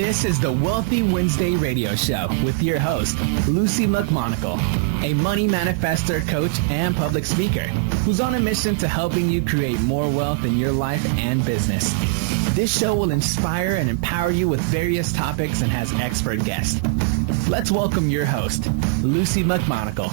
This is the Wealthy Wednesday radio show with your host, Lucy McMonagle, a money manifestor, coach, and public speaker who's on a mission to helping you create more wealth in your life and business. This show will inspire and empower you with various topics and has expert guests. Let's welcome your host, Lucy McMonagle.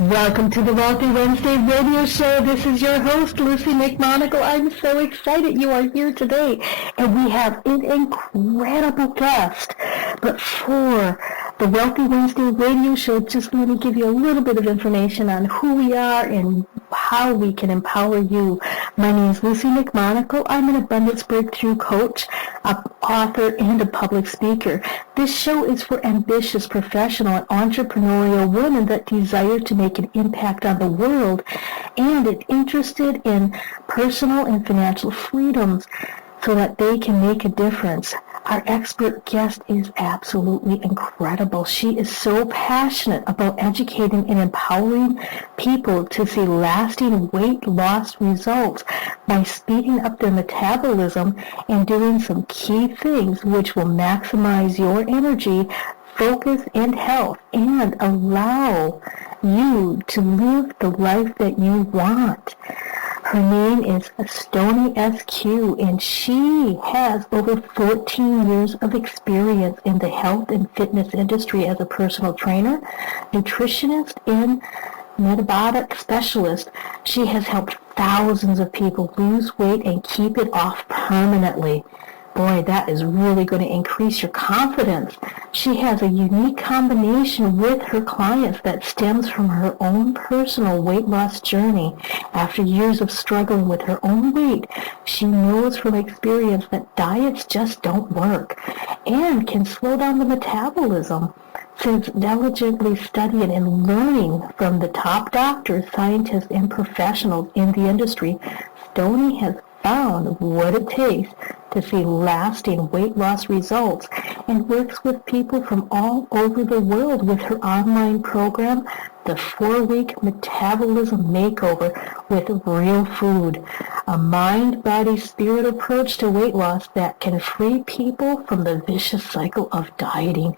Welcome to the Wealthy Wednesday radio show. This is your host, Lucy McMonagle. I'm so excited you are here today, and we have an incredible guest. But for the Wealthy Wednesday radio show, just let me give you a little bit of information on who we are and how we can empower you. My name is Lucy McMonagle. I'm an abundance breakthrough coach, an author, and a public speaker. This show is for ambitious, professional, and entrepreneurial women that desire to make an impact on the world and are interested in personal and financial freedoms so that they can make a difference. Our expert guest is absolutely incredible. She is so passionate about educating and empowering people to see lasting weight loss results by speeding up their metabolism and doing some key things which will maximize your energy, focus, and health, and allow you to live the life that you want. Her name is Stoney Eskew, and she has over 14 years of experience in the health and fitness industry as a personal trainer, nutritionist, and metabolic specialist. She has helped thousands of people lose weight and keep it off permanently. Boy, that is really going to increase your confidence. She has a unique combination with her clients that stems from her own personal weight loss journey. After years of struggling with her own weight, she knows from experience that diets just don't work and can slow down the metabolism. Since diligently studying and learning from the top doctors, scientists, and professionals in the industry, Stoney has found what it takes to see lasting weight loss results and works with people from all over the world with her online program, the 4-week Metabolism Makeover with real food, a mind, body, spirit approach to weight loss that can free people from the vicious cycle of dieting.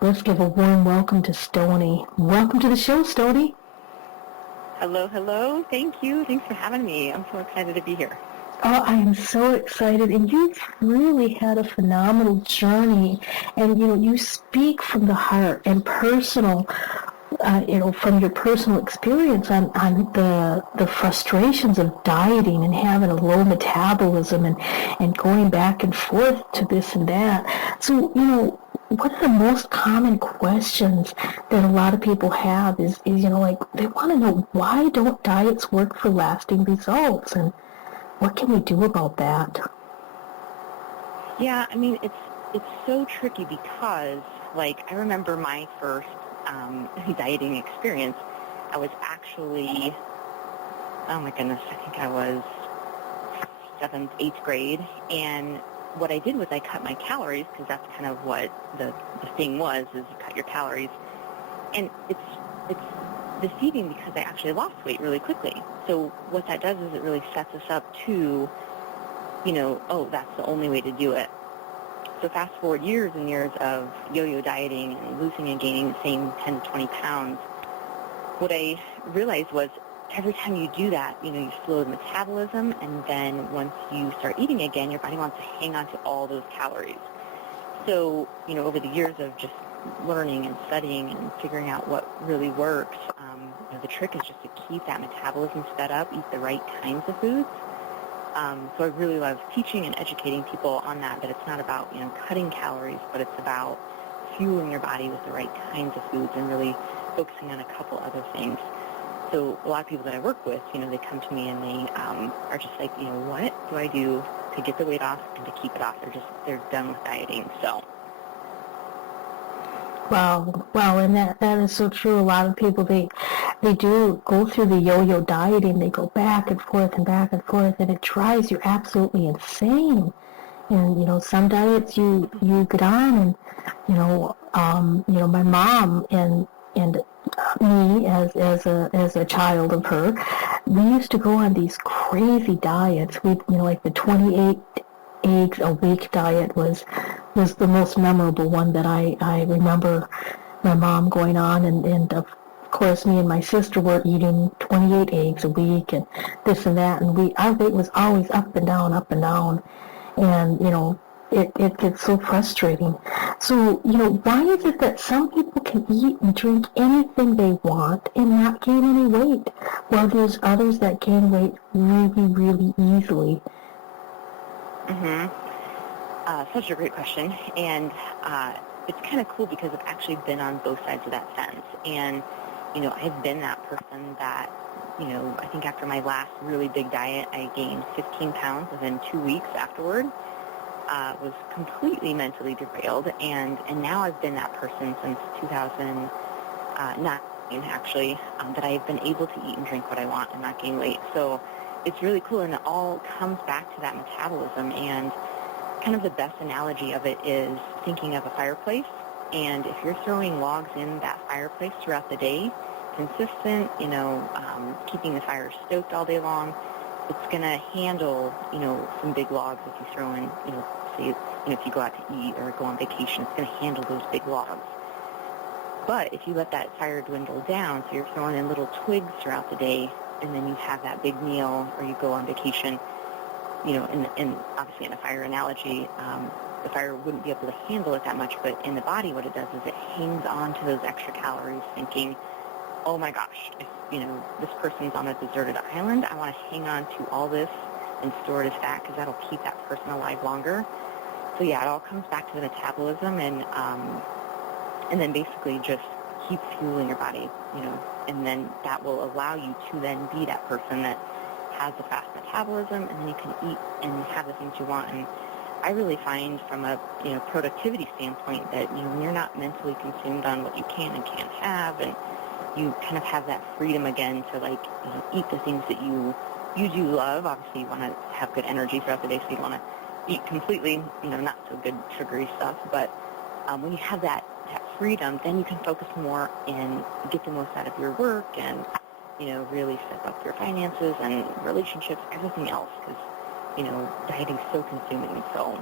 Let's give a warm welcome to Stoney. Welcome to the show, Stoney. Hello, hello. Thank you. Thanks for having me. I'm so excited to be here. Oh, I am so excited, and you've really had a phenomenal journey, and you speak from the heart and personal, from your personal experience on the frustrations of dieting and having a low metabolism and going back and forth to this and that. So, what are the most common questions that a lot of people have is they want to know, why don't diets work for lasting results, and what can we do about that? Yeah, I mean, it's so tricky because, I remember my first dieting experience. I was actually, oh my goodness, I think I was 7th, 8th grade, and what I did was I cut my calories, because that's kind of what the thing was, is you cut your calories, and it's deceiving because I actually lost weight really quickly. So what that does is it really sets us up to, that's the only way to do it. So fast forward years and years of yo-yo dieting and losing and gaining the same 10 to 20 pounds, what I realized was every time you do that, you slow the metabolism, and then once you start eating again, your body wants to hang on to all those calories. So, over the years of just learning and studying and figuring out what really works, the trick is just to keep that metabolism sped up, eat the right kinds of foods. So I really love teaching and educating people on that it's not about, cutting calories, but it's about fueling your body with the right kinds of foods and really focusing on a couple other things. So a lot of people that I work with, they come to me and they are just like, what do I do to get the weight off and to keep it off? They're done with dieting, so. Wow, and that is so true. A lot of people, they do go through the yo-yo dieting. They go back and forth, and it drives you absolutely insane. And, some diets you get on, and, my mom and me as a child of her, we used to go on these crazy diets. We, like the 28 eggs a week diet was the most memorable one that I remember my mom going on, and of course me and my sister were eating 28 eggs a week and this and that, and our weight was always up and down, and it gets so frustrating. So, why is it that some people can eat and drink anything they want and not gain any weight, while there's others that gain weight really, really easily? Such a great question, and it's kind of cool because I've actually been on both sides of that fence, and I've been that person that I think after my last really big diet, I gained 15 pounds within 2 weeks afterward. Was completely mentally derailed, and now I've been that person since 2009, actually, that I've been able to eat and drink what I want and not gain weight. So it's really cool, and it all comes back to that metabolism. And kind of the best analogy of it is thinking of a fireplace, and if you're throwing logs in that fireplace throughout the day, consistent, keeping the fire stoked all day long, it's going to handle, some big logs if you throw in, say, if you go out to eat or go on vacation, it's going to handle those big logs. But if you let that fire dwindle down, so you're throwing in little twigs throughout the day, and then you have that big meal or you go on vacation, and obviously in a fire analogy, the fire wouldn't be able to handle it that much, but in the body what it does is it hangs on to those extra calories thinking, oh my gosh, if, this person's on a deserted island, I want to hang on to all this and store it as fat because that'll keep that person alive longer. So yeah, it all comes back to the metabolism, and then basically just keep fueling your body, and then that will allow you to then be that person that has a fast metabolism, and then you can eat and have the things you want. And I really find from a productivity standpoint that when you're not mentally consumed on what you can and can't have, and you kind of have that freedom again to eat the things that you do love. Obviously, you want to have good energy throughout the day, so you want to eat completely, not so good sugary stuff. But when you have that freedom, then you can focus more and get the most out of your work, and really step up your finances and relationships, everything else, because dieting is so consuming. So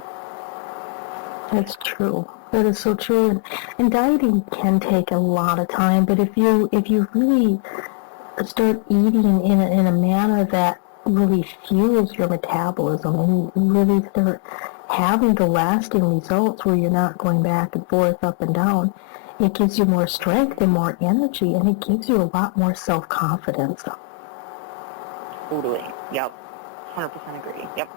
that's true. That is so true. And dieting can take a lot of time, but if you really start eating in a manner that really fuels your metabolism, and you really start having the lasting results where you're not going back and forth, up and down, it gives you more strength and more energy, and it gives you a lot more self-confidence. Totally. Yep. 100% agree. Yep.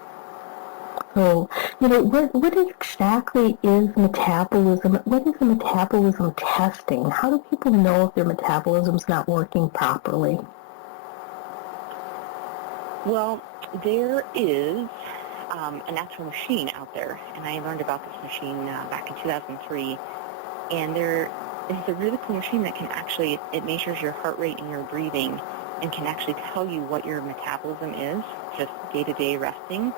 So, what exactly is metabolism? What is the metabolism testing? How do people know if their metabolism's not working properly? Well, there is an actual machine out there, and I learned about this machine back in 2003, and there is a really cool machine that can actually, it measures your heart rate and your breathing and can actually tell you what your metabolism is, just day-to-day resting,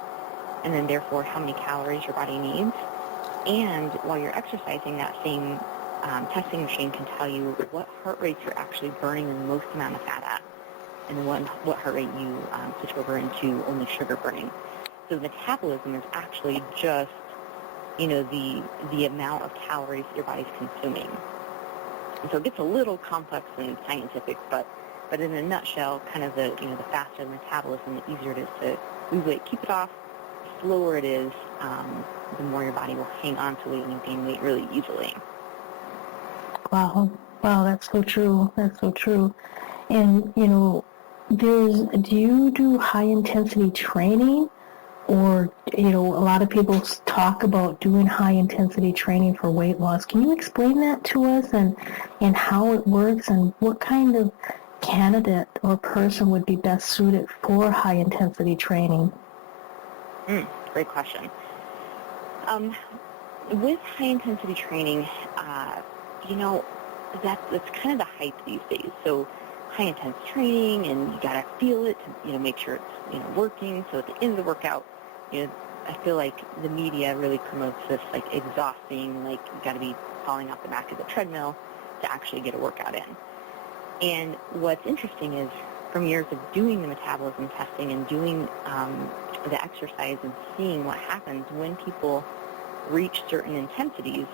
and then therefore how many calories your body needs. And while you're exercising, that same testing machine can tell you what heart rates you're actually burning the most amount of fat at, and then what heart rate you switch over into only sugar burning. So metabolism is actually just, the amount of calories your body's consuming. And so it gets a little complex and scientific, but in a nutshell, kind of the faster the metabolism, the easier it is to lose weight. Keep it off. The slower it is, the more your body will hang on to weight and you gain weight really easily. Wow, that's so true. That's so true. And, do you do high-intensity training? Or, a lot of people talk about doing high-intensity training for weight loss. Can you explain that to us and how it works and what kind of candidate or person would be best suited for high-intensity training? Great question. With high-intensity training, that's kind of the hype these days. So high-intense training, and you got to feel it to, make sure it's, working. So at the end of the workout, I feel like the media really promotes this, exhausting, you got to be falling off the back of the treadmill to actually get a workout in. And what's interesting is from years of doing the metabolism testing and doing the exercise and seeing what happens when people reach certain intensities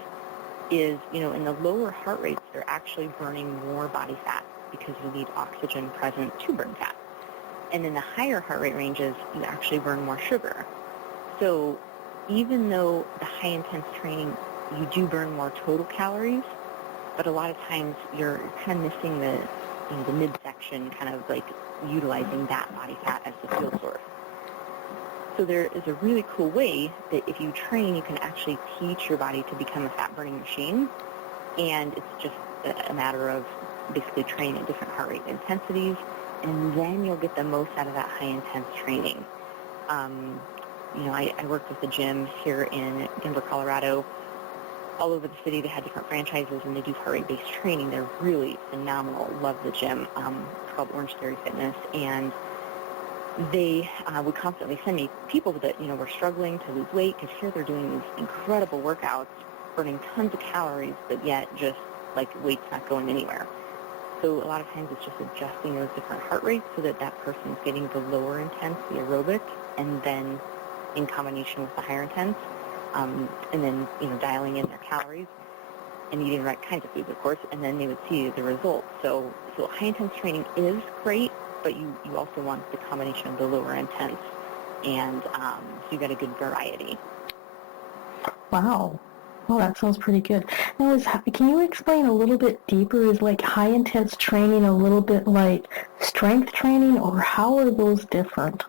is, in the lower heart rates, they're actually burning more body fat because you need oxygen present to burn fat. And in the higher heart rate ranges, you actually burn more sugar. So even though the high-intense training, you do burn more total calories, but a lot of times you're kind of missing the midsection, kind of like utilizing that body fat as the fuel source. So there is a really cool way that if you train, you can actually teach your body to become a fat-burning machine, and it's just a matter of basically training at different heart rate intensities, and then you'll get the most out of that high-intense training. I worked with the gym here in Denver, Colorado. All over the city, they had different franchises, and they do heart rate-based training. They're really phenomenal. Love the gym. It's called Orange Theory Fitness, and they would constantly send me people that, were struggling to lose weight, because here they're doing these incredible workouts, burning tons of calories, but yet just, weight's not going anywhere. So a lot of times it's just adjusting those different heart rates so that that person's getting the lower intense, the aerobic, and then in combination with the higher intense, and then, dialing in their calories and eating the right kinds of foods, of course, and then they would see the results. So high-intense training is great, but you also want the combination of the lower intense, and so you got a good variety. Wow. Well, that sounds pretty good. Now, can you explain a little bit deeper? Is high-intense training a little bit like strength training, or how are those different?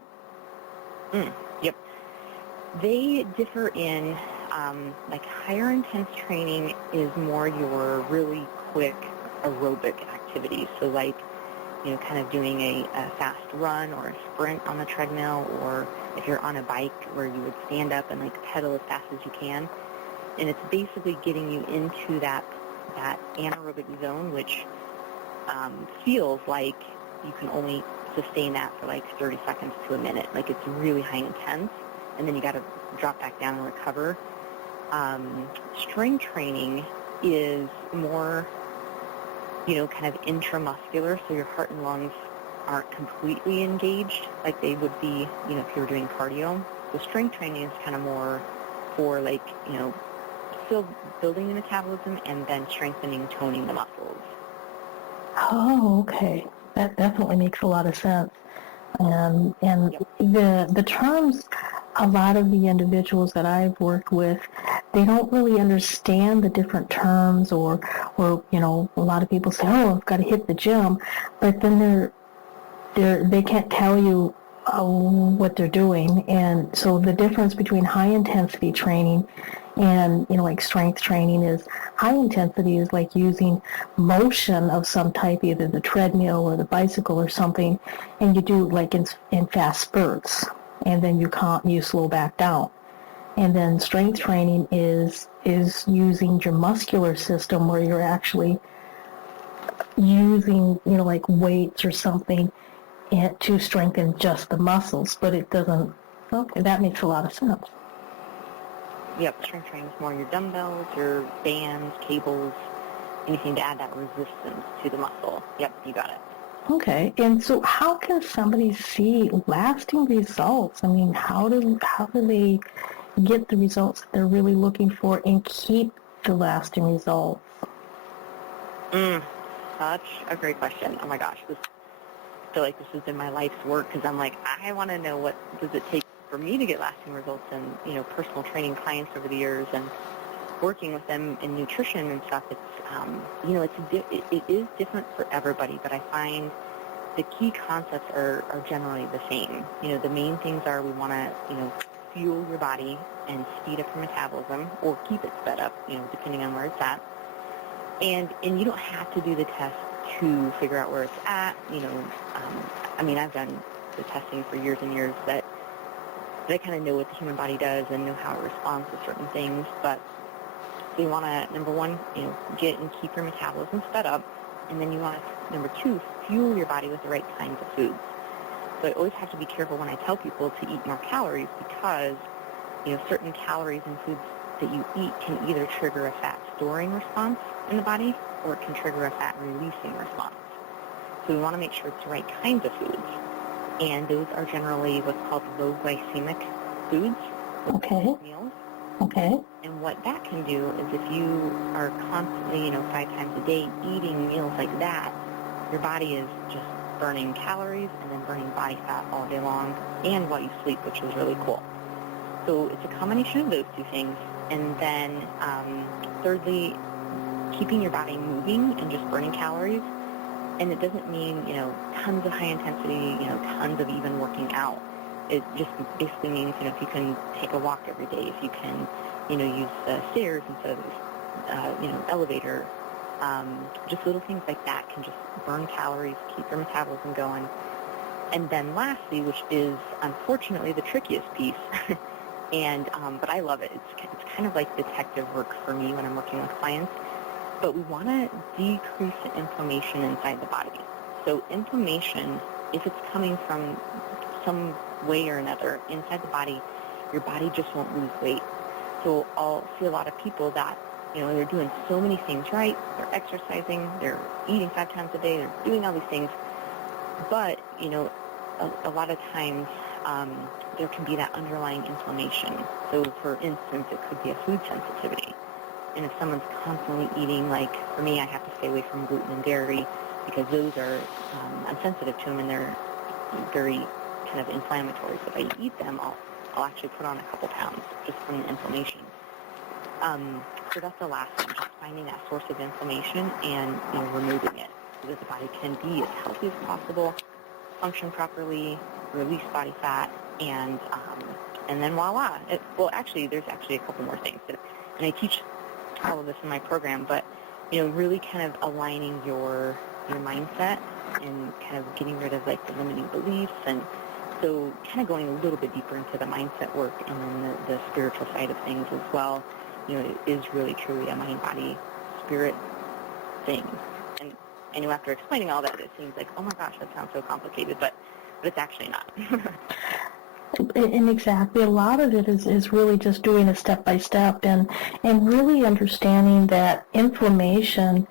Yep. They differ in, higher intense training is more your really quick aerobic activities. So kind of doing a fast run or a sprint on the treadmill, or if you're on a bike where you would stand up and pedal as fast as you can. And it's basically getting you into that anaerobic zone, which feels like you can only sustain that for 30 seconds to a minute. It's really high intense, and then you got to drop back down and recover. Strength training is more, kind of intramuscular, so your heart and lungs aren't completely engaged like they would be, if you were doing cardio. So strength training is kind of more for still building the metabolism and then strengthening, toning the muscles. Oh, okay. That definitely makes a lot of sense. And Yep. the terms, a lot of the individuals that I've worked with, they don't really understand the different terms, or a lot of people say, oh, I've got to hit the gym, but then they can't tell you what they're doing. And so the difference between high intensity training and strength training is high intensity is using motion of some type, either the treadmill or the bicycle or something, and you do in fast spurts, and then you slow back down. And then strength training is using your muscular system, where you're actually using weights or something to strengthen just the muscles, but it doesn't. Okay, that makes a lot of sense. Yep, strength training is more your dumbbells, your bands, cables, anything to add that resistance to the muscle. Yep, you got it. Okay, and so how can somebody see lasting results? I mean, how do they get the results that they're really looking for and keep the lasting results? Such a great question. Oh my gosh, I feel like this has been my life's work, because I'm I want to know what does it take for me to get lasting results, and personal training clients over the years and working with them in nutrition and stuff. It's it is different for everybody, but I find the key concepts are generally the same. The main things are we want to fuel your body and speed up your metabolism, or keep it sped up, depending on where it's at. And you don't have to do the test to figure out where it's at. I've done the testing for years and years that I kind of know what the human body does and know how it responds to certain things. But you want to, number one, get and keep your metabolism sped up. And then you want to, number two, fuel your body with the right kinds of foods. So I always have to be careful when I tell people to eat more calories, because, certain calories in foods that you eat can either trigger a fat storing response in the body, or it can trigger a fat releasing response. So we want to make sure it's the right kinds of foods. and those are generally what's called low glycemic foods, Okay. meals. Okay. And what that can do is if you are constantly, 5 times a day eating meals like that, your body is just burning calories and then burning body fat all day long and while you sleep, which is really cool. So it's a combination of those two things. And then thirdly, keeping your body moving and just burning calories. And it doesn't mean, tons of high intensity, tons of even working out. It just basically means, if you can take a walk every day, if you can, use stairs instead of, elevator, just little things like that can just burn calories, keep your metabolism going. And then lastly, which is unfortunately the trickiest piece, but I love it. It's kind of like detective work for me when I'm working with clients. But we want to decrease the inflammation inside the body. So inflammation, if it's coming from some way or another inside the body, your body just won't lose weight. So I'll see a lot of people that, they're doing so many things right. They're exercising, they're eating 5 times a day, they're doing all these things. But, a lot of times there can be that underlying inflammation. So for instance, it could be a food sensitivity. And if someone's constantly eating, like for me, I have to stay away from gluten and dairy because those are, I'm sensitive to them and they're very kind of inflammatory. So if I eat them, I'll actually put on a couple pounds just from the inflammation. So that's the last one, just finding that source of inflammation and removing it so that the body can be as healthy as possible, function properly, release body fat, and then voila. There's actually a couple more things. And I teach all of this in my program, but really kind of aligning your mindset and kind of getting rid of like the limiting beliefs, and so kind of going a little bit deeper into the mindset work and then the spiritual side of things as well. It is really truly a mind, body, spirit thing. And I know after explaining all that, it seems like, oh my gosh, that sounds so complicated, but it's actually not. And exactly, a lot of it is really just doing a step-by-step and really understanding that inflammation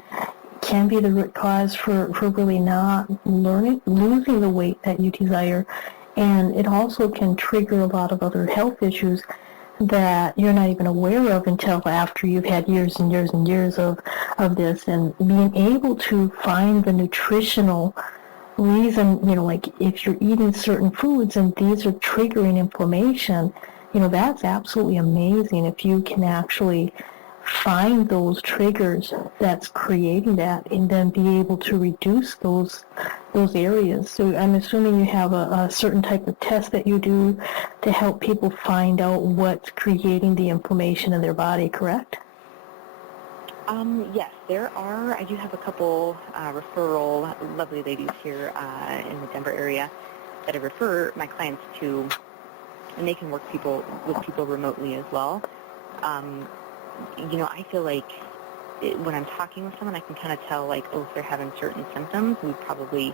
can be the root cause for really not losing the weight that you desire. And it also can trigger a lot of other health issues that you're not even aware of until after you've had years and years and years of this. And being able to find the nutritional reason, like if you're eating certain foods and these are triggering inflammation, that's absolutely amazing if you can actually find those triggers that's creating that and then be able to reduce those areas. So I'm assuming you have a certain type of test that you do to help people find out what's creating the inflammation in their body, correct? Yes, I do have a couple referral lovely ladies here in the Denver area that I refer my clients to, and they can work with people remotely as well. I feel like when I'm talking with someone, I can kind of tell, like, if they're having certain symptoms, we probably,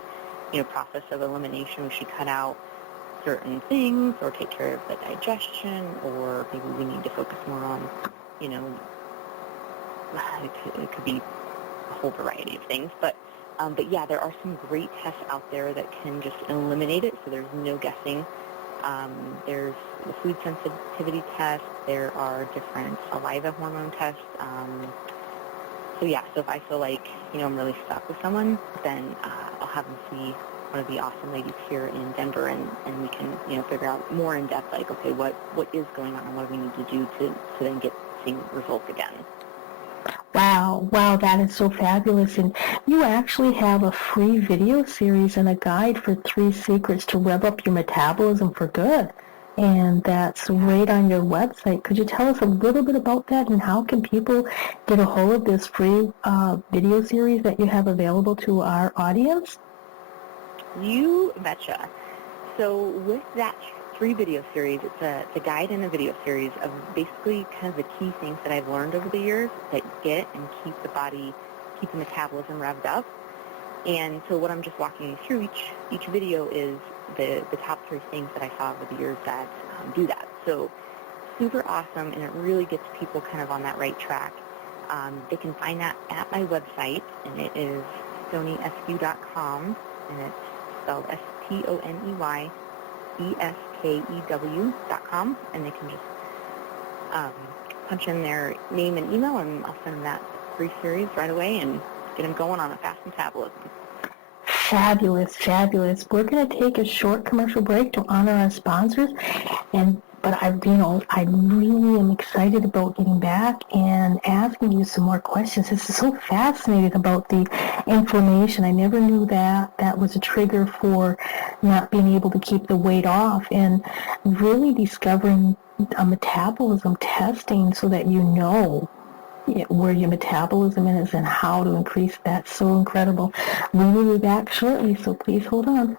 process of elimination, we should cut out certain things or take care of the digestion, or maybe we need to focus more on, it could be a whole variety of things. But yeah, there are some great tests out there that can just eliminate it, so there's no guessing. There's the food sensitivity test. There are different saliva hormone tests. So if I feel like, I'm really stuck with someone, then I'll have them see one of the awesome ladies here in Denver, and we can, figure out more in depth, like, okay, what is going on and what do we need to do to then get seeing results again. Wow, that is so fabulous. And you actually have a free video series and a guide for 3 secrets to rev up your metabolism for good. And that's right on your website. Could you tell us a little bit about that, and how can people get a hold of this free video series that you have available to our audience? You betcha. So with that free video series, it's a guide and a video series of basically kind of the key things that I've learned over the years that get and keep the metabolism revved up. And so what I'm just walking you through each video is the top 3 things that I saw over the years that do that. So super awesome, and it really gets people kind of on that right track. They can find that at my website, and it is StoneyEskew.com, and it's spelled StoneyEskew.com, and they can just punch in their name and email, and I'll send them that free series right away and get them going on a fast metabolism. Fabulous, fabulous. We're going to take a short commercial break to honor our sponsors, but I really am excited about getting back and asking you some more questions. This is so fascinating about the inflammation. I never knew that was a trigger for not being able to keep the weight off, and really discovering a metabolism testing so that you know where your metabolism is and how to increase that. So incredible. We will be back shortly, so please hold on.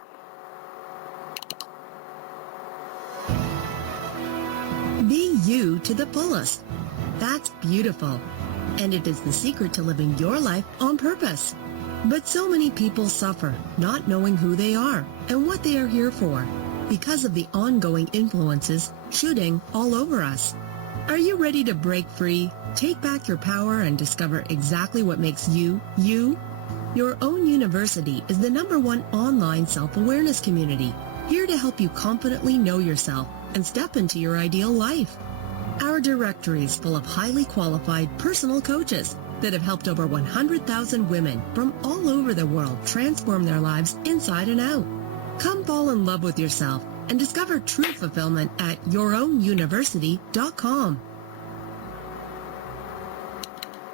Be you to the fullest. That's beautiful. And it is the secret to living your life on purpose. But so many people suffer not knowing who they are and what they are here for because of the ongoing influences shooting all over us. Are you ready to break free, take back your power, and discover exactly what makes you, you? Your Own University is the #1 online self-awareness community, here to help you confidently know yourself and step into your ideal life. Our directory is full of highly qualified personal coaches that have helped over 100,000 women from all over the world transform their lives inside and out. Come fall in love with yourself and discover true fulfillment at yourownuniversity.com.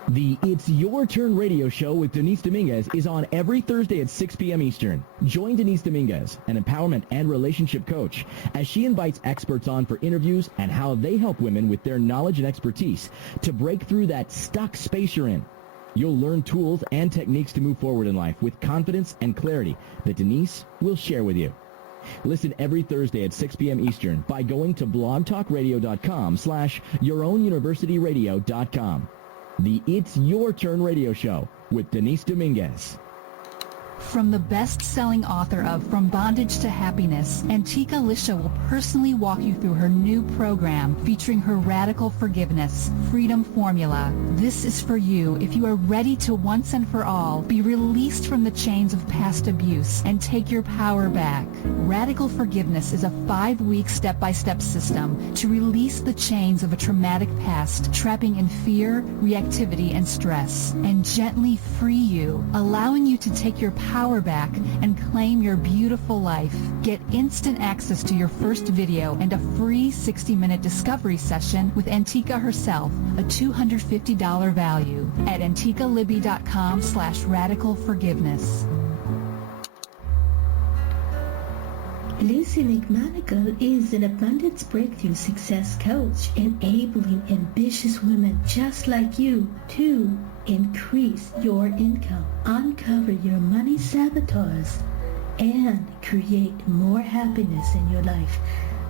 The It's Your Turn radio show with Denise Dominguez is on every Thursday at 6 p.m. Eastern. Join Denise Dominguez, an empowerment and relationship coach, as she invites experts on for interviews and how they help women with their knowledge and expertise to break through that stuck space you're in. You'll learn tools and techniques to move forward in life with confidence and clarity that Denise will share with you. Listen every Thursday at 6 p.m. Eastern by going to blogtalkradio.com/yourownuniversityradio.com. The It's Your Turn radio show with Denise Dominguez. From the best-selling author of From Bondage to Happiness, Antika Lisha will personally walk you through her new program featuring her Radical Forgiveness Freedom Formula. This is for you if you are ready to once and for all be released from the chains of past abuse and take your power back. Radical Forgiveness is a 5-week step-by-step system to release the chains of a traumatic past, trapping in fear, reactivity, and stress, and gently free you, allowing you to take your power back and claim your beautiful life. Get instant access to your first video and a free 60-minute discovery session with Antika herself, a $250 value, at antikalibby.com/radicalforgiveness. Lucy McMonigal is an abundance breakthrough success coach, enabling ambitious women just like you to increase your income, uncover your money sabotage, and create more happiness in your life.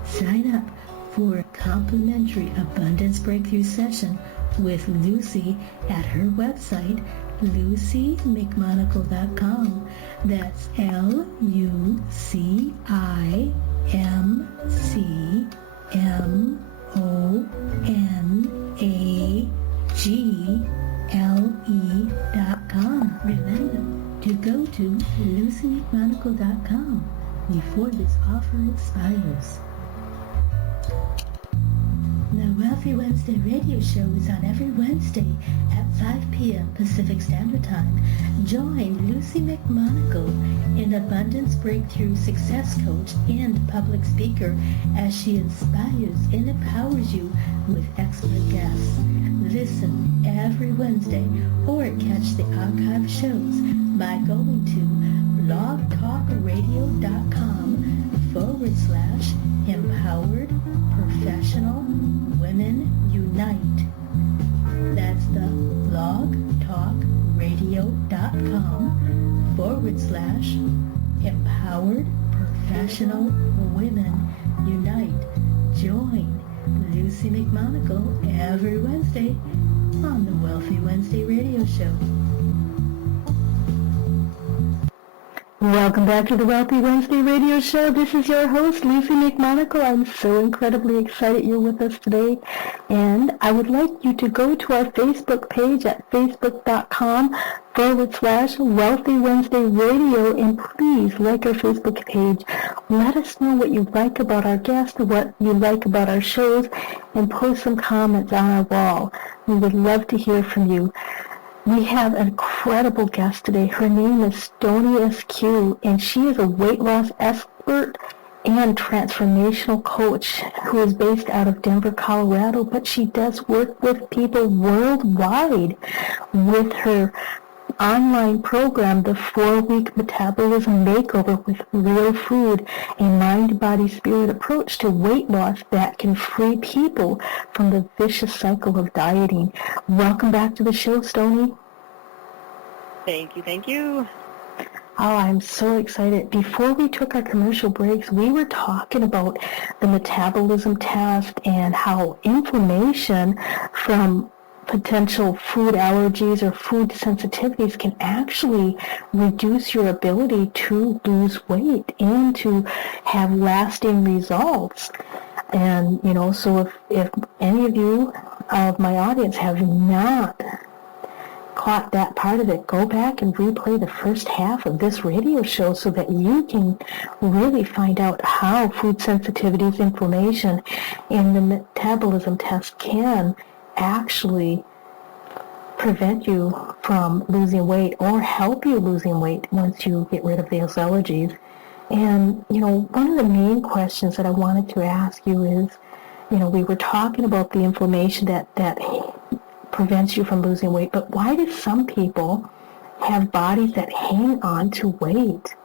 Sign up for a complimentary abundance breakthrough session with Lucy at her website, lucymcmonigal.com. That's LucyMcMonagle.com. Remember to go to lucymcmonigal.com before this offer expires. The Wealthy Wednesday radio show is on every Wednesday at 5 p.m. Pacific Standard Time. Join Lucy McMonigal, an abundance breakthrough success coach and public speaker, as she inspires and empowers you with expert guests. Listen every Wednesday or catch the archive shows by going to blogtalkradio.com/empowered professional women unite. That's the blogtalkradio.com/empowered professional women unite. Join Lucy McMonigal every Wednesday on the Wealthy Wednesday radio show. Welcome back to the Wealthy Wednesday radio show. This is your host, Lucy McMonagle. I'm so incredibly excited you're with us today. And I would like you to go to our Facebook page at facebook.com/Wealthy Wednesday Radio. And please like our Facebook page. Let us know what you like about our guests, what you like about our shows, and post some comments on our wall. We would love to hear from you. We have an incredible guest today. Her name is Stoney Eskew, and she is a weight loss expert and transformational coach who is based out of Denver, Colorado, but she does work with people worldwide with her online program, the 4-week Metabolism Makeover with real food, a mind-body-spirit approach to weight loss that can free people from the vicious cycle of dieting. Welcome back to the show, Stoney. Thank you. Oh, I'm so excited. Before we took our commercial breaks, we were talking about the metabolism test and how inflammation from potential food allergies or food sensitivities can actually reduce your ability to lose weight and to have lasting results. And, so if any of you of my audience have not caught that part of it, go back and replay the first half of this radio show so that you can really find out how food sensitivities, inflammation, and the metabolism test can actually prevent you from losing weight or help you losing weight once you get rid of those allergies. And, one of the main questions that I wanted to ask you is, we were talking about the inflammation that prevents you from losing weight, but why do some people have bodies that hang on to weight?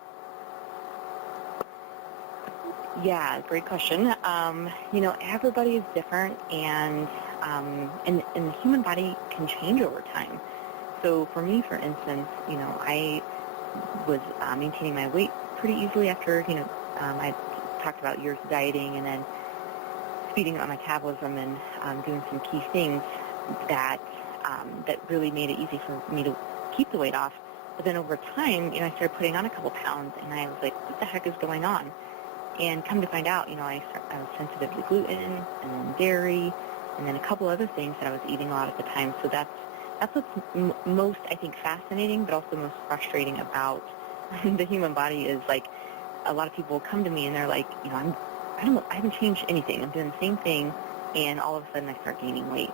Yeah, great question. Everybody is different, and the human body can change over time. So for me, for instance, I was maintaining my weight pretty easily after, I talked about years of dieting and then speeding up my metabolism and doing some key things that really made it easy for me to keep the weight off. But then over time, I started putting on a couple pounds, and I was like, what the heck is going on? And come to find out, I was sensitive to gluten and then dairy and then a couple other things that I was eating a lot at the time. So that's what's most, I think, fascinating, but also most frustrating about the human body is, like, a lot of people come to me and they're like, I haven't changed anything. I'm doing the same thing, and all of a sudden I start gaining weight.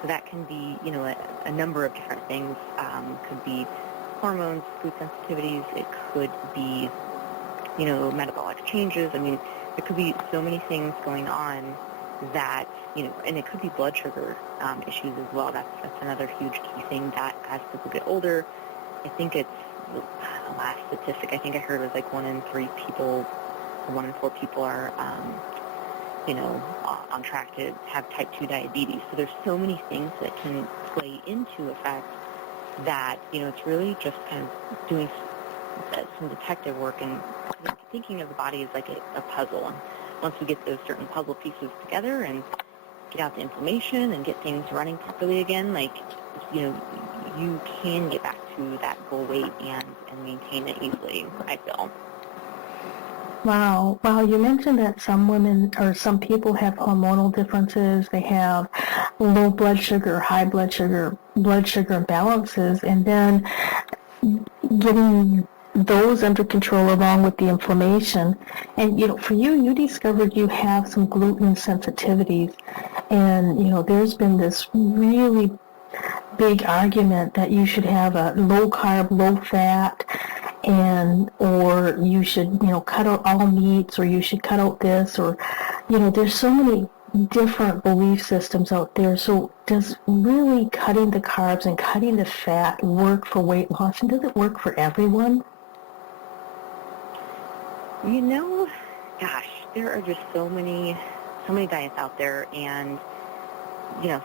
So that can be, a number of different things. Could be hormones, food sensitivities. It could be, metabolic changes. I mean, there could be so many things going on that, and it could be blood sugar issues as well. That's another huge key thing that as people get older, I think it's the last statistic I think I heard was like 1 in 4 people are, on track to have type 2 diabetes. So there's so many things that can play into effect that, it's really just kind of doing some detective work and thinking of the body as like a puzzle. And once we get those certain puzzle pieces together and get out the inflammation and get things running properly again, like, you can get back to that goal weight and maintain it easily, I feel. Wow, you mentioned that some women or some people have hormonal differences. They have low blood sugar, high blood sugar imbalances, and then getting those under control along with the inflammation. And, for you discovered you have some gluten sensitivities. And, there's been this really big argument that you should have a low carb, low fat, or you should, cut out all meats, or you should cut out this, or, there's so many different belief systems out there. So does really cutting the carbs and cutting the fat work for weight loss, and does it work for everyone? Gosh, there are just so many diets out there, and,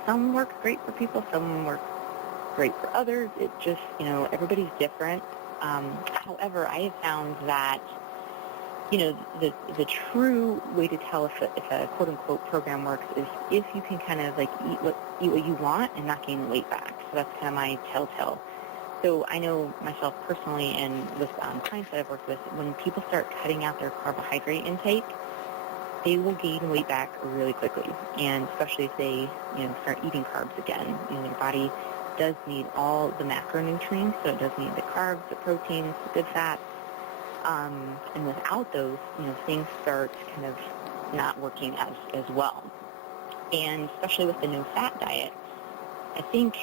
some work great for people, some work great for others. It just, everybody's different. However, I have found that, the true way to tell if a quote-unquote program works is if you can kind of like eat what you want and not gain weight back. So that's kind of my telltale. So I know myself personally and with clients that I've worked with, when people start cutting out their carbohydrate intake, they will gain weight back really quickly. And especially if they, start eating carbs again. Your body does need all the macronutrients, so it does need the carbs, the proteins, the good fats. And without those, things start kind of not working as well. And especially with the no-fat diet, I think,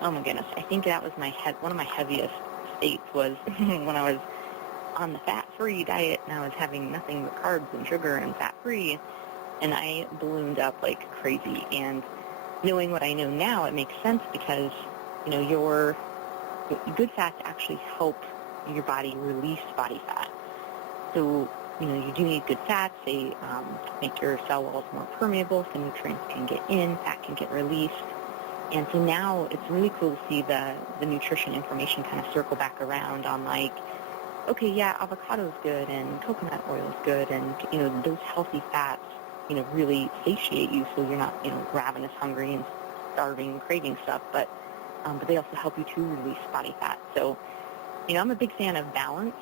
oh my goodness, I think that was one of my heaviest states was when I was on the fat-free diet and I was having nothing but carbs and sugar and fat-free, and I ballooned up like crazy. And knowing what I know now, it makes sense because, your good fats actually help your body release body fat. So, you do need good fats. They make your cell walls more permeable so nutrients can get in, fat can get released. And so now it's really cool to see the nutrition information kind of circle back around on like, okay, yeah, avocado is good and coconut oil is good, and, those healthy fats, really satiate you so you're not, ravenous, hungry and starving and craving stuff, but they also help you to release body fat. So, I'm a big fan of balance,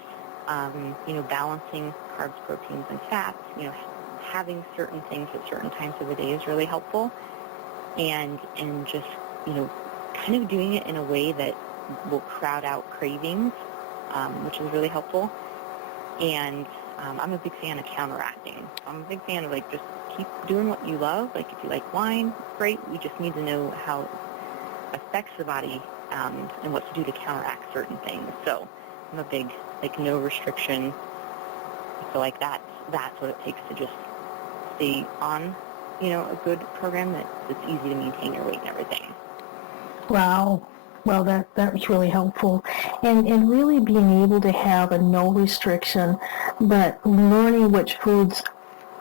balancing carbs, proteins, and fats, having certain things at certain times of the day is really helpful, and just, kind of doing it in a way that will crowd out cravings, which is really helpful. And I'm a big fan of counteracting. I'm a big fan of, like, just keep doing what you love. Like, if you like wine, great. You just need to know how it affects the body and what to do to counteract certain things. So I'm a big, like, no restriction. I feel like that's what it takes to just stay on, a good program that's easy to maintain your weight and everything. Wow. Well, that was really helpful. And really being able to have a no restriction, but learning which foods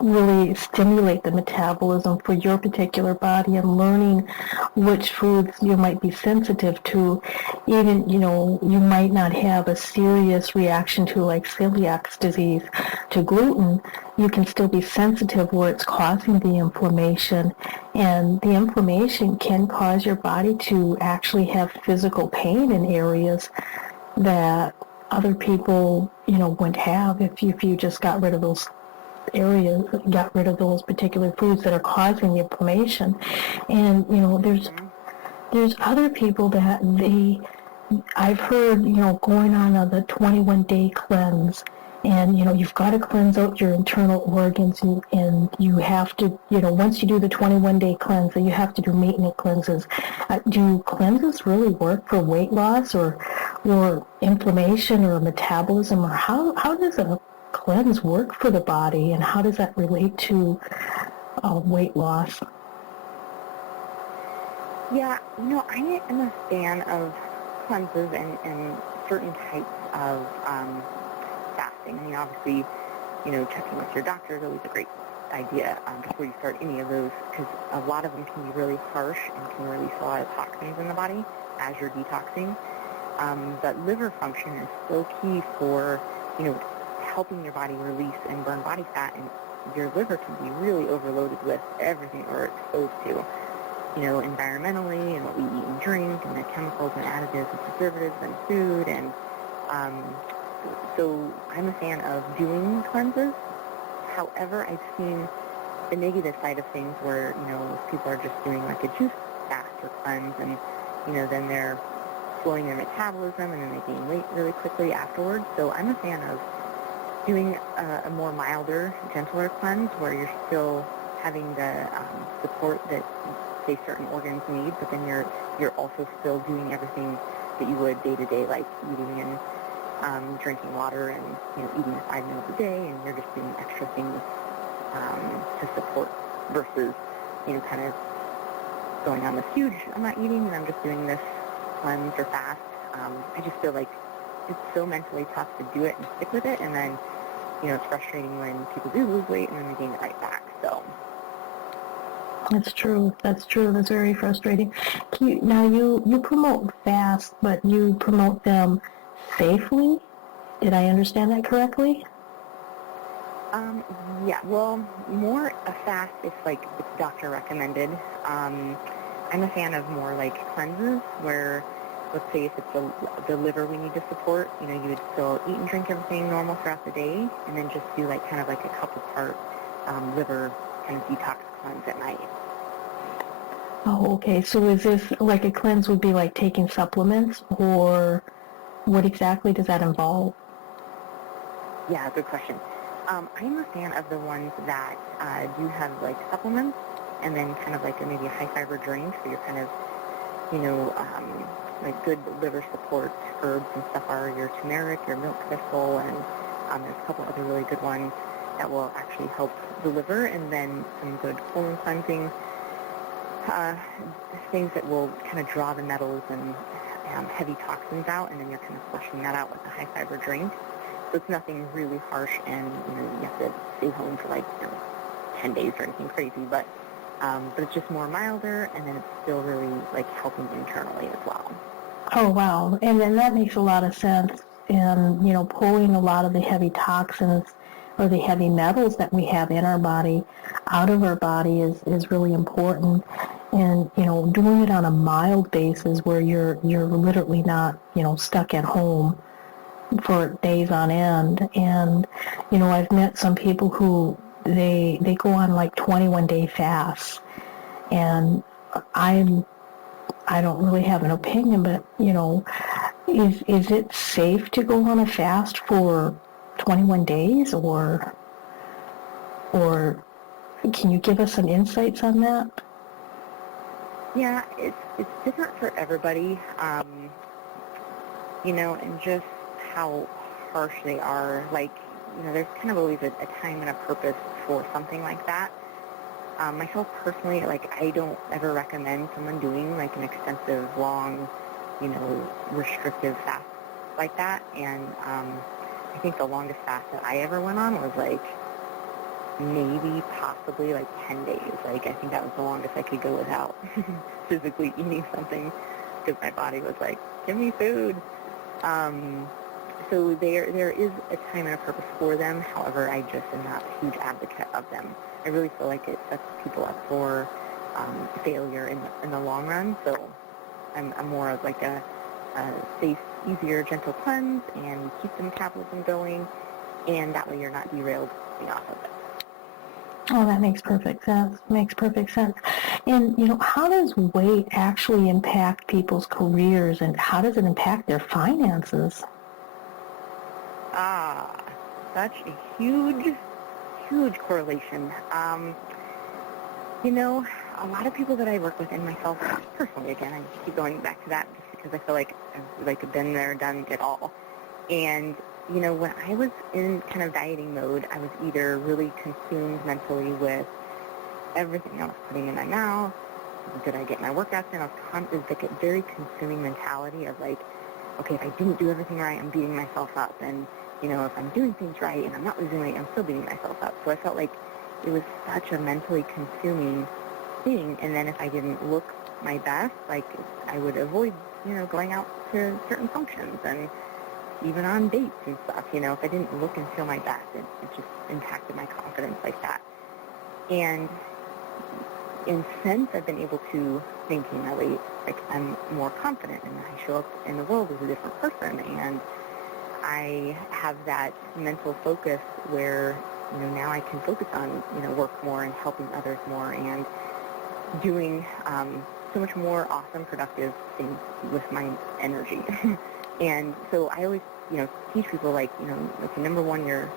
really stimulate the metabolism for your particular body, and learning which foods you might be sensitive to. Even, you might not have a serious reaction to, like, celiac disease to gluten. You can still be sensitive where it's causing the inflammation, and the inflammation can cause your body to actually have physical pain in areas that other people, wouldn't have if you just got rid of those areas, got rid of those particular foods that are causing the inflammation. And, there's other people that I've heard, going on the 21-day cleanse, and, you've got to cleanse out your internal organs, and you have to, once you do the 21-day cleanse, then you have to do maintenance cleanses. Do cleanses really work for weight loss or inflammation or metabolism, or how does a cleanse work for the body, and how does that relate to weight loss? Yeah, I am a fan of cleanses and certain types of fasting. I mean, obviously, checking with your doctor is always a great idea before you start any of those, because a lot of them can be really harsh and can release a lot of toxins in the body as you're detoxing. But liver function is so key for, helping your body release and burn body fat, and your liver can be really overloaded with everything we're exposed to, environmentally, and what we eat and drink, and the chemicals and additives and preservatives and food, and so I'm a fan of doing cleanses. However, I've seen the negative side of things where, people are just doing like a juice fast or cleanse, and, then they're slowing their metabolism, and then they gain weight really quickly afterwards. So I'm a fan of doing a more milder, gentler cleanse where you're still having the support that, say, certain organs need, but then you're also still doing everything that you would day to day, like eating and drinking water and eating 5 meals a day, and you're just doing extra things to support versus kind of going on this huge, I'm not eating and I'm just doing this cleanse or fast. I just feel like it's so mentally tough to do it and stick with it, and then it's frustrating when people do lose weight and then they gain it right back. So That's true. That's very frustrating. Now you promote fasts, but you promote them safely. Did I understand that correctly? Yeah, well, more a fast if, like, it's doctor recommended. I'm a fan of more, like, cleanses where, let's say if it's the liver we need to support, you would still eat and drink everything normal throughout the day, and then just do kind of a couple part liver kind of detox cleanse at night. Oh, okay. So is this a cleanse would be taking supplements, or what exactly does that involve? Yeah, good question. I'm a fan of the ones that do have supplements, and then kind of maybe a high fiber drink, so you're kind of, good liver support herbs and stuff are your turmeric, your milk thistle, and there's a couple other really good ones that will actually help the liver, and then some good colon cleansing things that will kind of draw the metals and heavy toxins out, and then you're kind of flushing that out with a high fiber drink. So it's nothing really harsh, and you have to stay home for 10 days or anything crazy, but it's just more milder, and then it's still really helping internally as well. Oh, wow. And then that makes a lot of sense in, pulling a lot of the heavy toxins or the heavy metals that we have in our body out of our body is really important. And, doing it on a mild basis where you're literally not, stuck at home for days on end. And, I've met some people who they go on 21-day fasts. And I don't really have an opinion, but, is it safe to go on a fast for 21 days, or can you give us some insights on that? Yeah, it's different for everybody, and just how harsh they are. There's kind of always a time and a purpose for something like that. Myself personally, I don't ever recommend someone doing an extensive, long, restrictive fast like that. And I think the longest fast that I ever went on was maybe possibly 10 days. I think that was the longest I could go without physically eating something, because my body was give me food. So there is a time and a purpose for them. However, I just am not a huge advocate of them. I really feel like it sets people up for failure in the long run. So I'm more of a safe, easier, gentle cleanse, and keep the metabolism going, and that way you're not derailed off of it. Oh, that makes perfect sense. And, how does weight actually impact people's careers, and how does it impact their finances? Such a huge correlation. A lot of people that I work with, and myself personally, again, I keep going back to that just because I feel like I've been there, done it all. And, when I was in kind of dieting mode, I was either really consumed mentally with everything I was putting in my mouth. Did I get my workouts in? It was a very consuming mentality of okay, if I didn't do everything right, I'm beating myself up. And, if I'm doing things right and I'm not losing weight, I'm still beating myself up. So I felt like it was such a mentally consuming thing. And then if I didn't look my best, I would avoid, going out to certain functions and even on dates and stuff. If I didn't look and feel my best, it just impacted my confidence like that. And since I've been able to maintain my weight, I'm more confident, and I show up in the world as a different person, and I have that mental focus where, now I can focus on, work more and helping others more and doing so much more awesome, productive things with my energy. And so I always, teach people, number one, your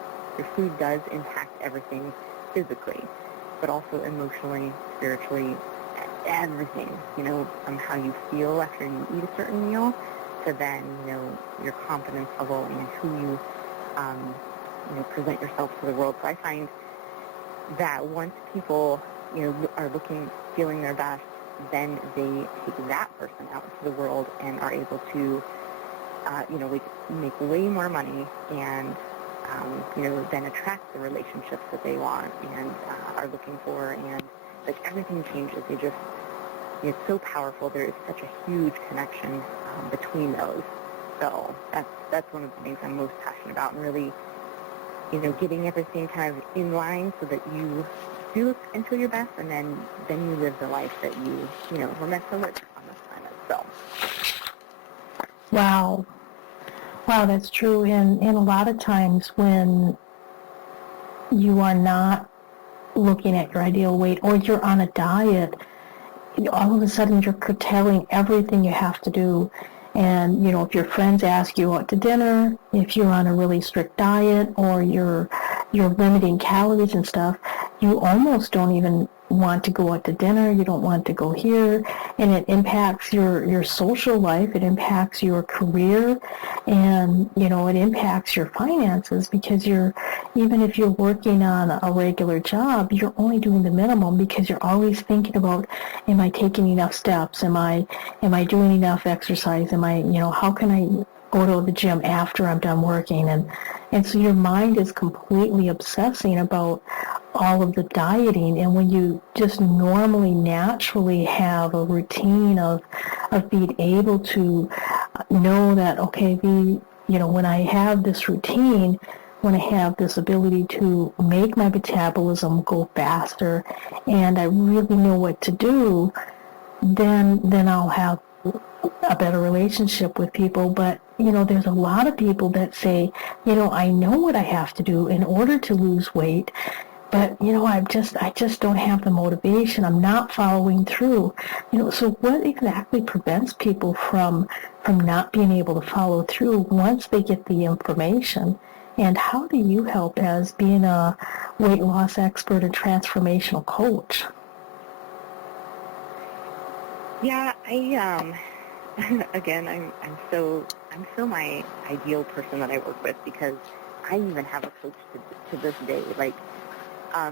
food does impact everything physically, but also emotionally, spiritually, everything, from how you feel after you eat a certain meal to then, your confidence level and who you, present yourself to the world. So I find that once people, are feeling their best, then they take that person out into the world and are able to, make way more money and, then attract the relationships that they want and are looking for, and everything changes. It's so powerful. There is such a huge connection between those. So that's one of the things I'm most passionate about, and really, getting everything kind of in line so that you do look and feel your best, and then you live the life that you were meant to live on this planet. So. Wow. Wow, that's true. And a lot of times when you are not looking at your ideal weight or you're on a diet, all of a sudden you're curtailing everything you have to do. And, if your friends ask you out to dinner, if you're on a really strict diet or you're limiting calories and stuff, you almost don't even want to go out to dinner. You don't want to go here. And it impacts your social life. It impacts your career. And, it impacts your finances because even if you're working on a regular job, you're only doing the minimum because you're always thinking about, am I taking enough steps? Am I doing enough exercise? How can I go to the gym after I'm done working? And so your mind is completely obsessing about all of the dieting. And when you just normally, naturally have a routine of being able to know that, okay, when I have this routine, when I have this ability to make my metabolism go faster and I really know what to do, then I'll have a better relationship with people. But, there's a lot of people that say, I know what I have to do in order to lose weight, but, I just don't have the motivation. I'm not following through. So what exactly prevents people from not being able to follow through once they get the information? And how do you help as being a weight loss expert and transformational coach? Yeah, again, I'm so my ideal person that I work with because I even have a coach to this day. Like, a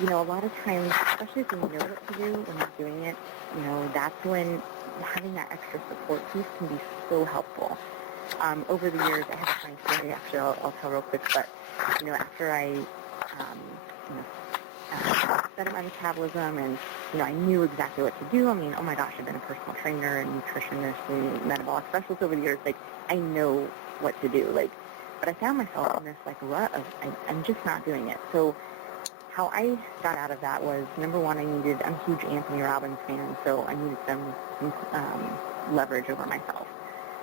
lot of times, especially if you know what to do when you're doing it, that's when having that extra support piece can be so helpful. Over the years, I have a funny story actually I'll tell real quick, but, after I, set up my metabolism and, I knew exactly what to do. I mean, oh my gosh, I've been a personal trainer and nutritionist and metabolic specialist over the years. Like, I know what to do. Like, but I found myself in this, rut of I'm just not doing it. So how I got out of that was, number one, I'm a huge Anthony Robbins fan, so I needed some leverage over myself.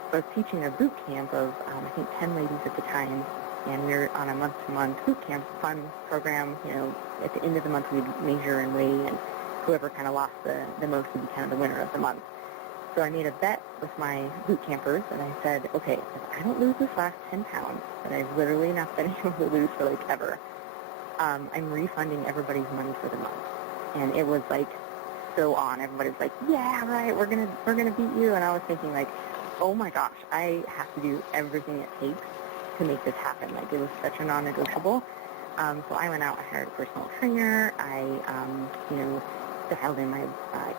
So I was teaching a boot camp of, I think, 10 ladies at the time, and we were on a month-to-month boot camp fun program. At the end of the month, we'd measure and weigh, and whoever kind of lost the most would be kind of the winner of the month. So I made a bet with my boot campers, and I said, okay, if I don't lose this last 10 pounds that I've literally not been able to lose for, ever, I'm refunding everybody's money for the month. And it was, so on. Everybody's like, yeah, right, we're gonna beat you. And I was thinking, oh my gosh, I have to do everything it takes to make this happen. It was such a non-negotiable. So I went out, I hired a personal trainer, I, dialed in my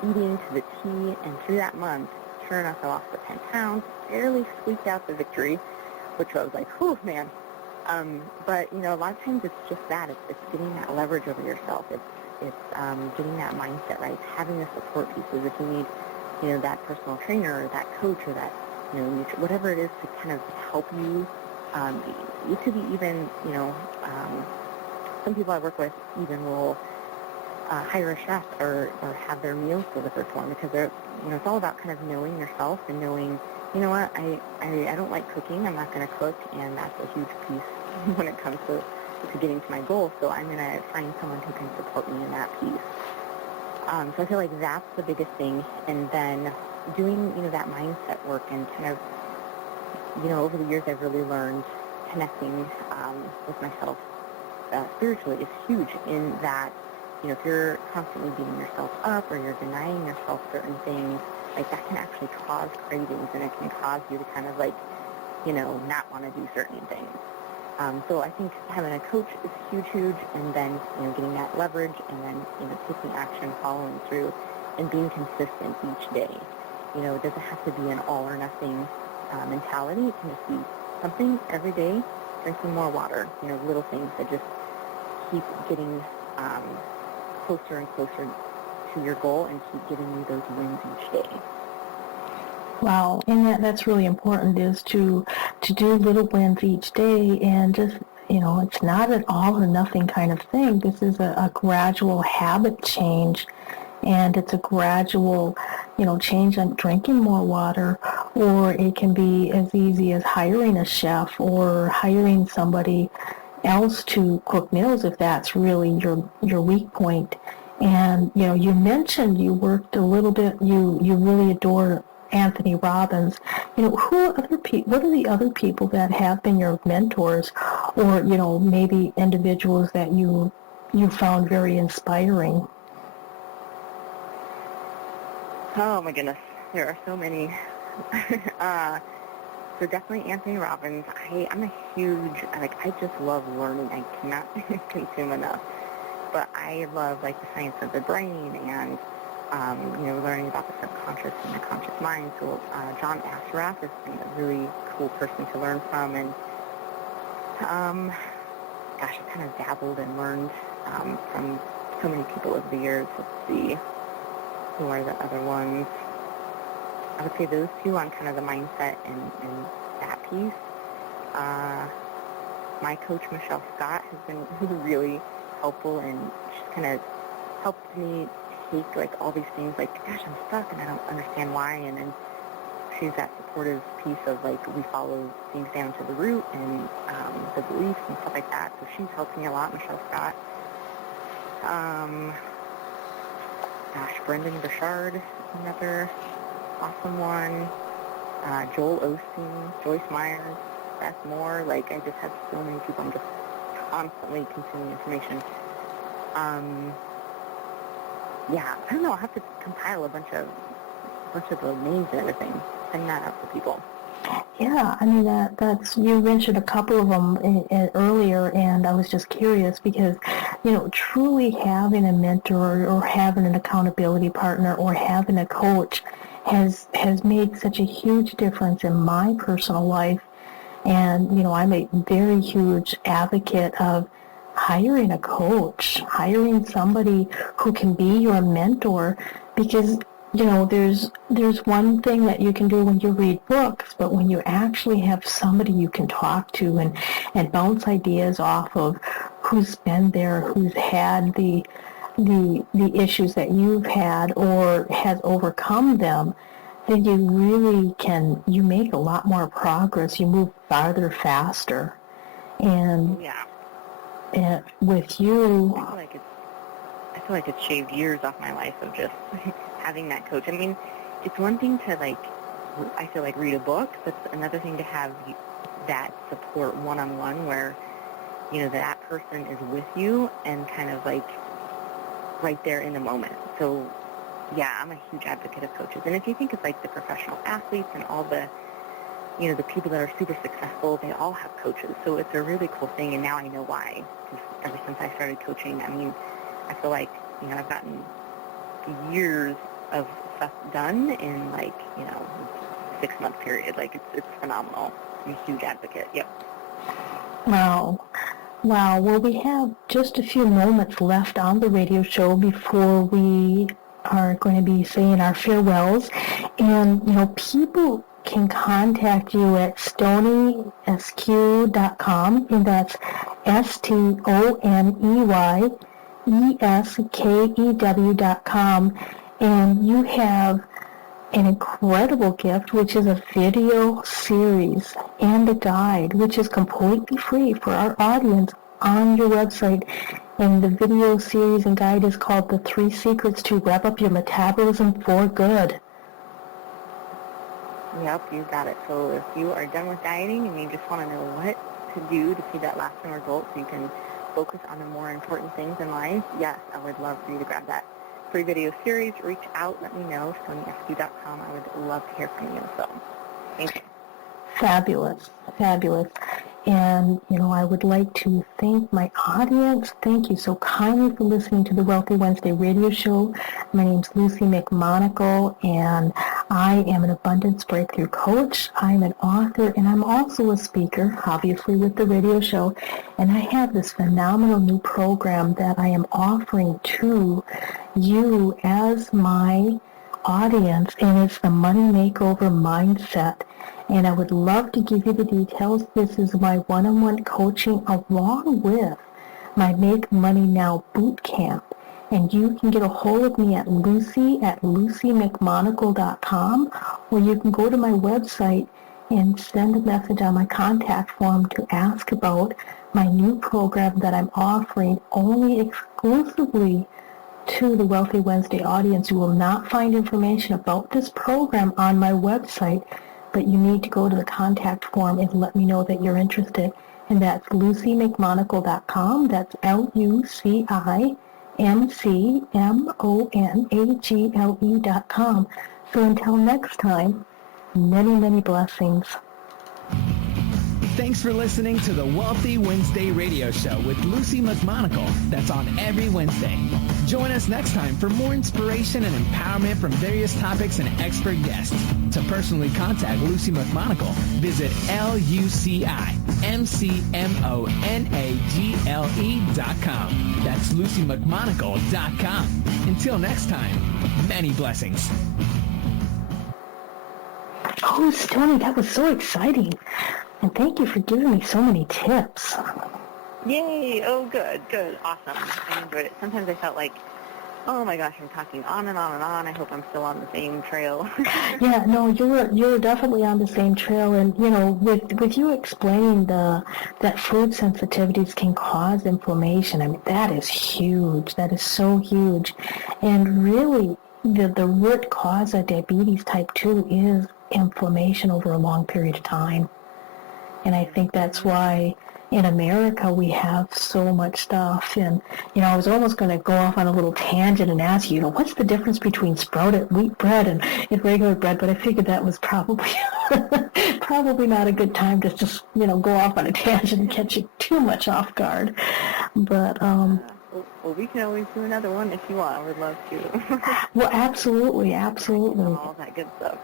eating to the T, and through that month, sure enough, I lost the 10 pounds, barely squeaked out the victory, which I was like, whew, man. But, a lot of times it's just that. It's getting that leverage over yourself. It's getting that mindset right. It's having the support pieces. If you need, that personal trainer or that coach or that, whatever it is to kind of help you. It could be even, some people I work with even will hire a chef or have their meals delivered for them because they're, it's all about kind of knowing yourself and knowing, what, I don't like cooking. I'm not going to cook, and that's a huge piece when it comes to getting to my goal. So I'm going to find someone who can support me in that piece. So I feel like that's the biggest thing. And then doing, that mindset work and kind of, over the years I've really learned connecting with myself spiritually is huge in that, if you're constantly beating yourself up or you're denying yourself certain things, that can actually cause cravings, and it can cause you to kind of not want to do certain things. So I think having a coach is huge, and then, getting that leverage and then, taking action, following through, and being consistent each day. It doesn't have to be an all or nothing mentality. It can just be something every day, drinking more water, little things that just keep getting closer and closer to your goal and keep giving you those wins each day. Wow, and that's really important, is to do little wins each day, and just, it's not an all or nothing kind of thing. This is a gradual habit change, and it's a gradual, change on drinking more water, or it can be as easy as hiring a chef or hiring somebody else to cook meals if that's really your weak point. And, you mentioned you worked a little bit, you really adore Anthony Robbins. What are the other people that have been your mentors, or, maybe individuals that you found very inspiring? Oh my goodness, there are so many. So definitely Anthony Robbins. I'm a huge, I just love learning. I cannot consume enough. But I love, the science of the brain and, learning about the subconscious and the conscious mind. So John Assaraf has been a really cool person to learn from. And, I kind of dabbled and learned from so many people over the years. Let's see. Who are the other ones? I would say those two on kind of the mindset and that piece. My coach, Michelle Scott, has been really helpful, and she's kind of helped me take, all these things, gosh, I'm stuck, and I don't understand why, and then she's that supportive piece of, we follow things down to the root and the beliefs and stuff like that. So she's helped me a lot, Michelle Scott. Brendan Burchard, another awesome one. Joel Osteen, Joyce Myers, Beth Moore. I just have so many people. I'm just constantly consuming information. I don't know. I'll have to compile a bunch of the names and everything. Send that out to people. Yeah, I mean, that's, you mentioned a couple of them earlier, and I was just curious because, truly having a mentor or having an accountability partner or having a coach has made such a huge difference in my personal life. And, I'm a very huge advocate of hiring a coach, hiring somebody who can be your mentor, because there's one thing that you can do when you read books, but when you actually have somebody you can talk to and bounce ideas off of, who's been there, who's had the issues that you've had or has overcome them, then you really you make a lot more progress. You move farther, faster. And, and with you, I feel like it's shaved years off my life of just having that coach. I mean, it's one thing to, I feel like read a book, but it's another thing to have that support one-on-one where, that person is with you and kind of, right there in the moment. So, yeah, I'm a huge advocate of coaches. And if you think of, the professional athletes and all the, the people that are super successful, they all have coaches. So it's a really cool thing, and now I know why. Because ever since I started coaching, I mean, I feel like, I've gotten years of stuff done in, 6-month period. It's phenomenal. I'm a huge advocate. Yep. Wow. Well, we have just a few moments left on the radio show before we are going to be saying our farewells. And, people can contact you at StoneyEskew.com, and that's StoneyEskew.com. And you have an incredible gift, which is a video series and a guide, which is completely free for our audience on your website. And the video series and guide is called The 3 Secrets to Rev Up Your Metabolism for Good. Yep, you got it. So if you are done with dieting and you just want to know what to do to see that lasting result so you can focus on the more important things in life, yes, I would love for you to grab that free video series. Reach out, let me know, StoneyEskew.com. I would love to hear from you. So, thank you. Fabulous. And, I would like to thank my audience. Thank you so kindly for listening to the Wealthy Wednesday radio show. My name's Lucy McMonagle, and I am an abundance breakthrough coach. I'm an author, and I'm also a speaker, obviously, with the radio show. And I have this phenomenal new program that I am offering to you as my audience, and it's the Money Makeover Mindset. And I would love to give you the details. This is my one-on-one coaching along with my Make Money Now boot camp. And you can get a hold of me at lucymcmonagle.com, or you can go to my website and send a message on my contact form to ask about my new program that I'm offering only exclusively to the Wealthy Wednesday audience. You will not find information about this program on my website, but you need to go to the contact form and let me know that you're interested. And that's lucymcmonagle.com. That's lucymcmonagle.com. So until next time, many, many blessings. Thanks for listening to the Wealthy Wednesday radio show with Lucy McMonagle. That's on every Wednesday. Join us next time for more inspiration and empowerment from various topics and expert guests. To personally contact Lucy McMonagle, visit lucymcmonagle.com. That's lucymcmonagle.com. Until next time, many blessings. Oh, Stoney, that was so exciting. And thank you for giving me so many tips. Yay! Oh, good. Awesome. I enjoyed it. Sometimes I felt like, oh my gosh, I'm talking on and on and on. I hope I'm still on the same trail. Yeah, no, you're definitely on the same trail. And, you know, with you explaining that food sensitivities can cause inflammation, I mean, that is huge. That is so huge. And really, the root cause of diabetes type 2 is inflammation over a long period of time. And I think that's why in America we have so much stuff. And, you know, I was almost going to go off on a little tangent and ask you, what's the difference between sprouted wheat bread and regular bread? But I figured that was probably not a good time to just, go off on a tangent and catch you too much off guard. But, well, we can always do another one if you want. I would love to. Well, absolutely. All that good stuff.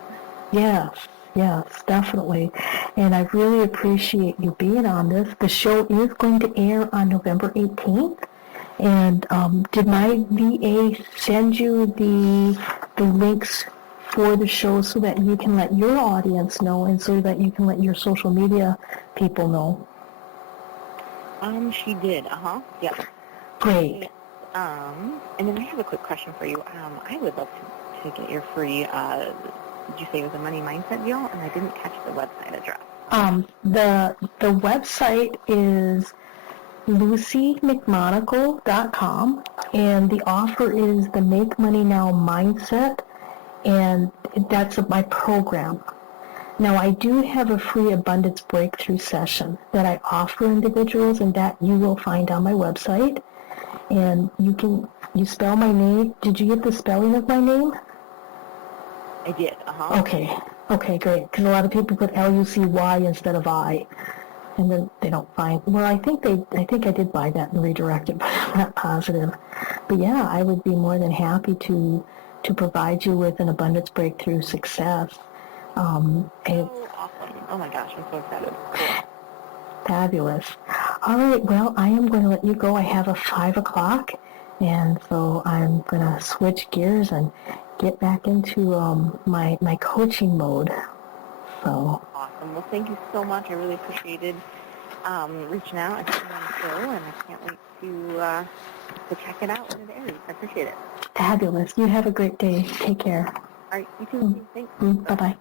Yes, definitely. And I really appreciate you being on this. The show is going to air on November 18th. And did my VA send you the links for the show so that you can let your audience know and so that you can let your social media people know? She did. Yeah. Great. And then I have a quick question for you. I would love to get your free... did you say it was a money mindset deal? And I didn't catch the website address. The website is lucymcmonagle.com, and the offer is the Make Money Now Mindset, and that's my program. Now, I do have a free abundance breakthrough session that I offer individuals, and that you will find on my website. And you spell my name. Did you get the spelling of my name? I did, Okay, great. Because a lot of people put Lucy instead of I, and then they don't find. Well, I think I did buy that and redirect it, but I'm not positive. But yeah, I would be more than happy to provide you with an abundance breakthrough success. Awesome! Oh my gosh, I'm so excited. Cool. Fabulous. All right, well, I am going to let you go. I have a 5 o'clock, and so I'm going to switch gears and get back into my coaching mode. So awesome. Well, thank you so much. I really appreciated reaching out and coming on the show, and I can't wait to check it out when it airs. I appreciate it. Fabulous. You have a great day. Take care. All right, you too. Thanks. Bye-bye.